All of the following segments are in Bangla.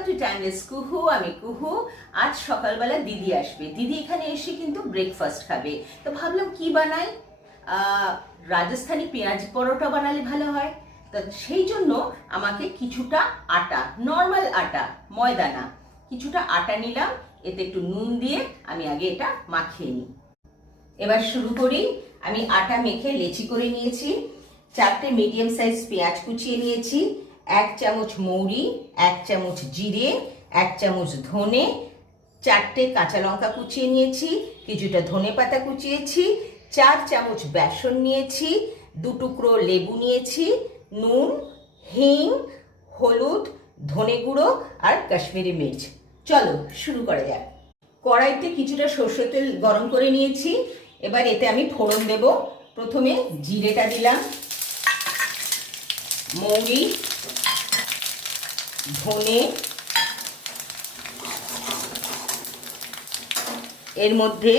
ওয়েলকাম টু টাইমলেস কুহু। আমি কুহু। আজ সকালবেলা দিদি আসবে। দিদি এখানে এসে কিন্তু ব্রেকফাস্ট খাবে। তো ভাবলাম কি বানাই, রাজস্থানি পেঁয়াজ পরোটা বানালে ভালো হয়। তো সেই জন্য আমাকে কিছুটা আটা, নর্মাল আটা, ময়দা না, কিছুটা আটা নিলাম। এতে একটু নুন দিয়ে আমি আগে এটা মাখিয়ে নিই। এবার শুরু করি। আমি আটা মেখে লেচি করে নিয়েছি। 4টে মিডিয়াম সাইজ পেঁয়াজ কুচিয়ে নিয়েছি, 1 চামচ মৌরি, 1 চামচ জিরে, 1 চামচ ধনে, 4টে কাঁচা লঙ্কা কুচিয়ে নিয়েছি, কিছুটা ধনে পাতা কুচিয়েছি, 4 চামচ বেসন নিয়েছি, 2 টুকরো লেবু নিয়েছি, নুন, হিং, হলুদ, ধনে গুঁড়ো আর কাশ্মীরি মির্চ। চলো শুরু করা যাক। কড়াইতে কিছুটা সরষের তেল গরম করে নিয়েছি। এবার এতে আমি ফোড়ন দেব। প্রথমে জিরেটা দিলাম, মৌরি, ধনে, এর মধ্যে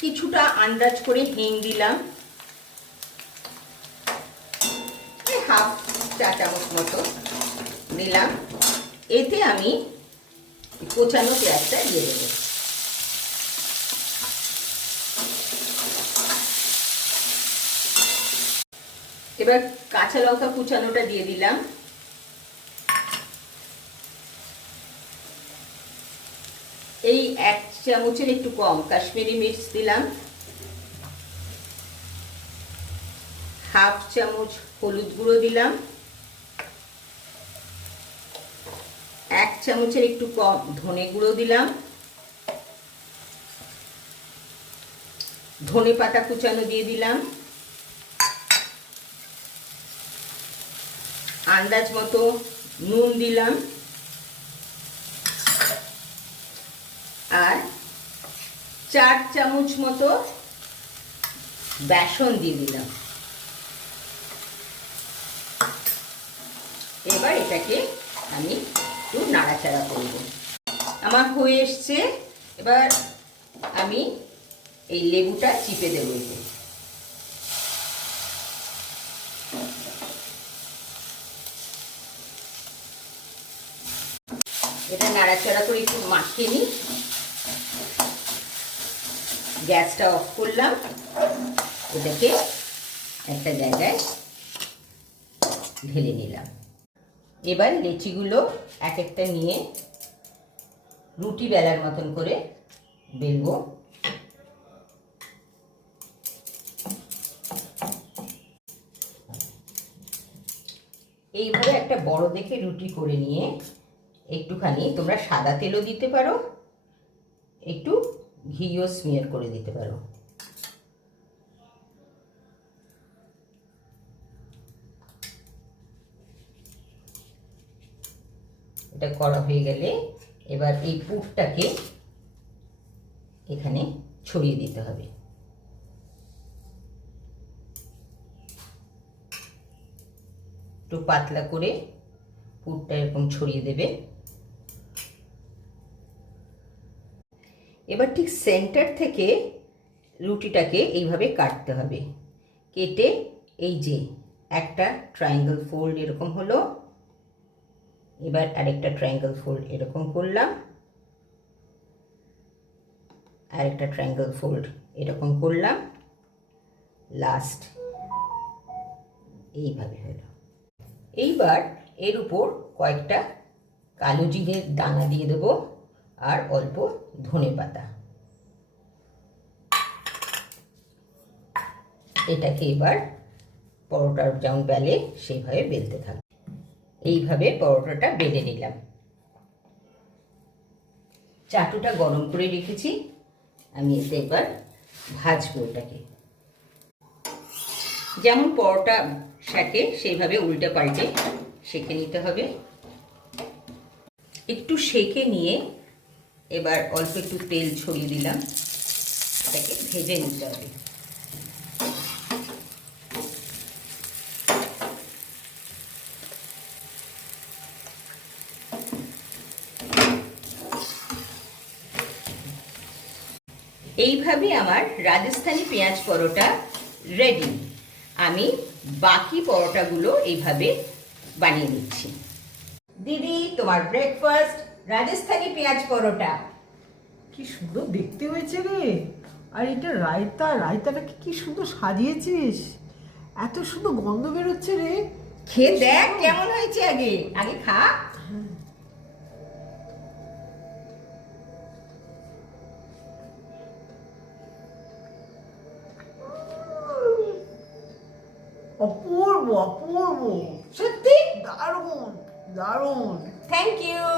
কিছুটা আন্দাজ করে হিং দিলাম, হাফ চা চামচ মতো দিলাম। এতে আমি কোচানো পেঁয়াজটা দিয়ে দেবো। এবার কাঁচা লঙ্কা কুচানোটা দিয়ে দিলাম। এই 1 চামচের একটু কম কাশ্মীরি মির্চ দিলাম, হাফ চামচ হলুদ গুঁড়ো দিলাম, 1 চামচের একটু কম ধনে গুঁড়ো দিলাম, ধনে পাতা কুচানো দিয়ে দিলাম, আন্দাজ মতো নুন দিলাম, আর 4 চামচ মতো বেসন দিয়ে দিলাম। এবার এটাকে আমি একটু নাড়াচাড়া করব। আমার হয়ে এসছে। এবার আমি এই লেবুটা চিপে দেব। এটা নাড়াচাড়া করে একটু মাখিয়ে নিই। গ্যাসটা অফ করলাম। এটাকে একটা জায়গায় ঢেলে নিলাম। এবার লেচিগুলো এক একটা নিয়ে রুটি বেলার মতন করে বেলবো। এইভাবে একটা বড় দেখে রুটি করে নিয়ে একটুখানি তোমরা সাদা তেলও দিতে পারো, একটু ঘিও স্মিয়ার করে দিতে পারো। এটা করা হয়ে গেলে এবার এই পুরটাকে এখানে ছড়িয়ে দিতে হবে। একটু পাতলা করে পুরটা এরকম ছড়িয়ে দেবে। এবার ঠিক সেন্টার থেকে রুটিটাকে এইভাবে কাটতে হবে। কেটে এই যে একটা ট্রায়াঙ্গেল ফোল্ড এরকম হলো, এবার আরেকটা ট্রায়াঙ্গেল ফোল্ড এরকম করলাম, আরেকটা ট্রায়াঙ্গেল ফোল্ড এরকম করলাম, লাস্ট এইভাবে হলো। এইবার এর উপর কয়েকটা কালো জিরের দানা দিয়ে দেবো আর অল্প ধনে পাতা। এটাকে এবার পরোটার যেমন বেলে সেইভাবে বেলতে থাকবে। এইভাবে পরোটাটা বেলে নিলাম। চাটুটা গরম করে রেখেছি, আমি এতে এবার ভাজবো। এটাকে যেমন পরোটা সেঁকে সেইভাবে উল্টে পাল্টে সেঁকে নিতে হবে। একটু সেঁকে নিয়ে এবার অল্প একটু তেল ছড়িয়ে দিলাম। এটাকে ভেজে নিতে হবে। এইভাবে আমার রাজস্থানি পেঁয়াজ পরোটা রেডি। আমি বাকি পরোটাগুলো এইভাবে বানিয়ে নিচ্ছি। দিদি তোমার ব্রেকফাস্ট রাজস্থানি পেঁয়াজ পরোটা। কি সুন্দর দেখতে হয়েছে রে। আর এটা রায়তা, রায়তাটাকে কি সুন্দর সাজিয়েছিস, এত সুন্দর গন্ধ বেরোচ্ছে রে। খেয়ে দেখ কেমন হয়েছে, আগে আগে খা। অপূর্ব অপূর্ব, সত্যি দারুণ দারুণ। Thank you.